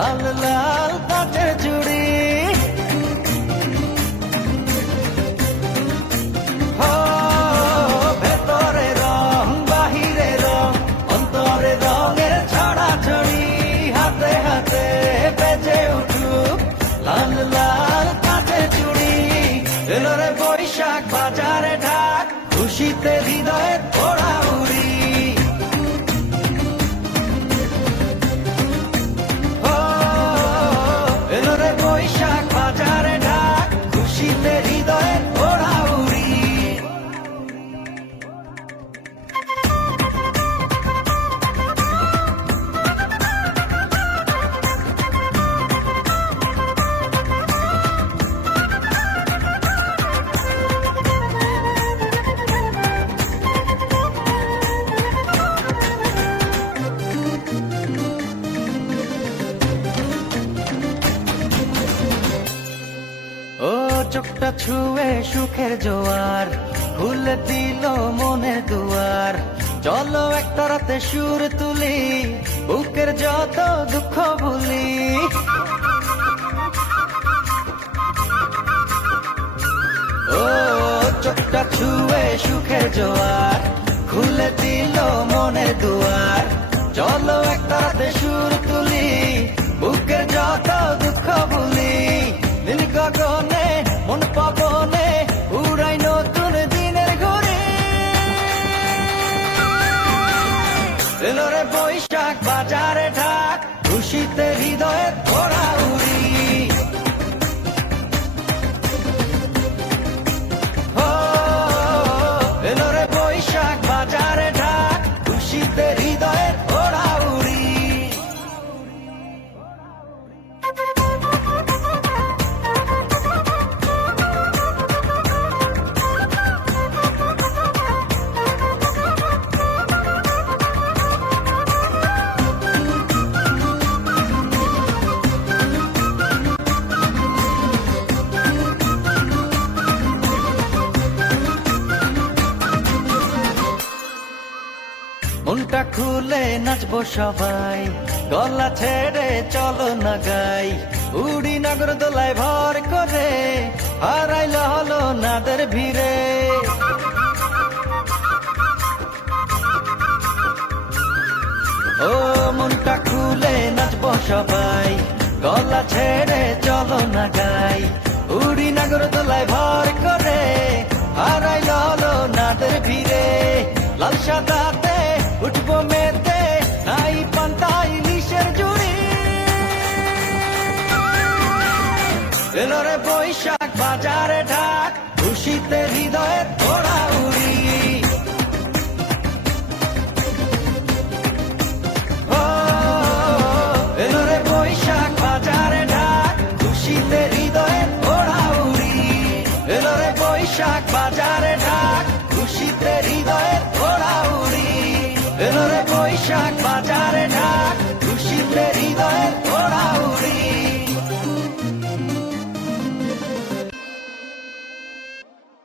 লাল লাল কাচের চুড়ি। ও ভেতরে রং বাহিরে রং, অন্তরে রঙের ছড়াছড়ি। হাতে হাতে বেজে উঠুক লাল লাল কাচের চুড়ি। এলো রে বৈশাখ বাজারে ঢাক, খুশিতে হৃদয়ে ওড়া উড়ি। এলো রে বৈশাখ বাজারে ঢাক, খুশিতে হৃদয়ে ওড়া উড়ি। ও চোখটা ছুঁয়ে সুখের জোয়ার, খুলে দিল মনের দুয়ার। চলো একটা রাতে সুর তুলি, বুকের যত দুঃখ ভুলি। ও চোখটা ছুঁয়ে সুখের জোয়ার, খুলে দিল মনের দুয়ার। চলো একটা রাতে সুর তুলি, বুকের যত দুঃখ ভুলি। নীল গগনে মন পাবনে উড়াই নতুন দিনের ঘুরি। এলো রে বৈশাখ বাজারে ঢাক, খুশিতে হৃদয়ে ওড়া উড়ি। ও এলো রে বৈশাখ বাজারে ঢাক, খুশিতে হৃদয়ে ওড়া উড়ি। মনটা খুলে নাচবো সবাই, গলা ছেড়ে চলো না গাই। উড়ি নগর দোলায় ভর করে, হারাইল হলো নাদের ভিড়ে। ও মনটা খুলে নাচবো সবাই, গলা ছেড়ে চলো না গাই। উড়ি নগর দোলায় ভর করে, হারাইল হলো নাদের ভিড়ে। লাল সাদাতে উঠবো মেতে, নাই পান্তাই লিশের জুড়ি। এলো রে বৈশাখ বাজারে ঢাক, খুশিতে হৃদয়ে ওড়া উড়ি। ও এলো রে বৈশাখ বাজারে ঢাক, খুশিতে হৃদয়ে ওড়া উড়ি। এলো রে বৈশাখ বাজারে ঢাক, খুশিতে হৃদয়ে ওড়া উড়ি। এলো রে বৈশাখ বাজারে ঢাক, খুশিতে হৃদয়ে